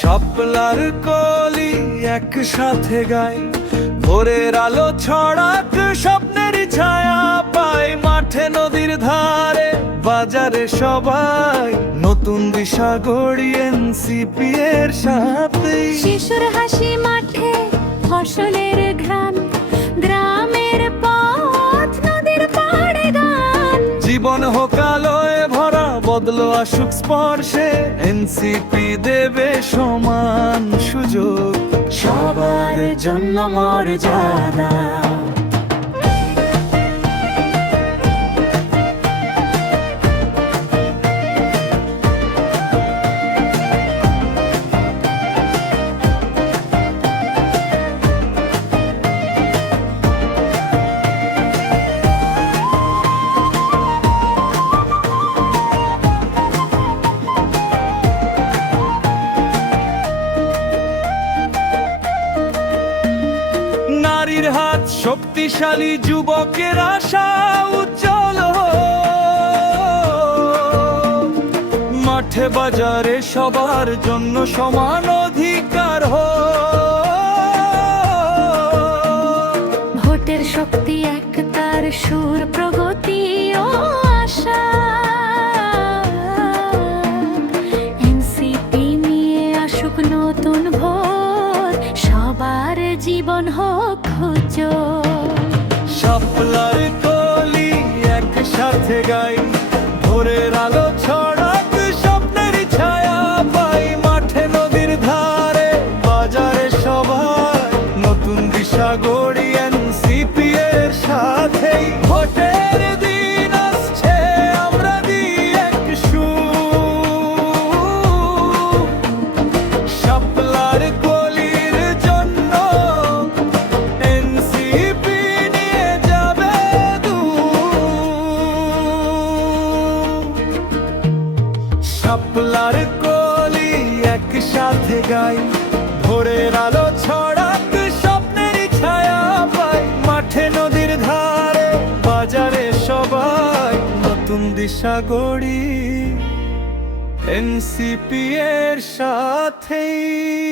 শাপলার কলি একসাথে গায় ভোরের আলো ছড়াক স্বপ্নের ছায়া পায় মাঠে নদীর ধারে। বাজারে সবাই নতুন দিশা গড়ি এনসিপি এর সাথে। শিশুর হাসি মাঠে ফসলের ঘ্রাণ গ্রামের পথ নদীর পাড়ে গান। জীবন হোক আলোয় ভরা বদলো আসুক স্পর্শে এনসিপি দেবে সমান সুযোগ। সবার জন্য মর্যাদা। হাত শক্তিশালী যুবকের আশা উজ্জ্বল মাঠে বাজারে সবার জন্য সমান অধিকার হো ভোটের শক্তি এক, তার সুর প্রগতি সবার জীবন হোক শাপলার কলি একসাথে গাই ভোরের আলো ছড়াক শাপলার কলি একসাথে গাই। ভোরের আলো ছড়াক স্বপ্নের ছায়া পাই। মাঠে নদীর ধারে, বাজারে সবাই নতুন দিশা গড়ি। এনসিপি এর সাথেই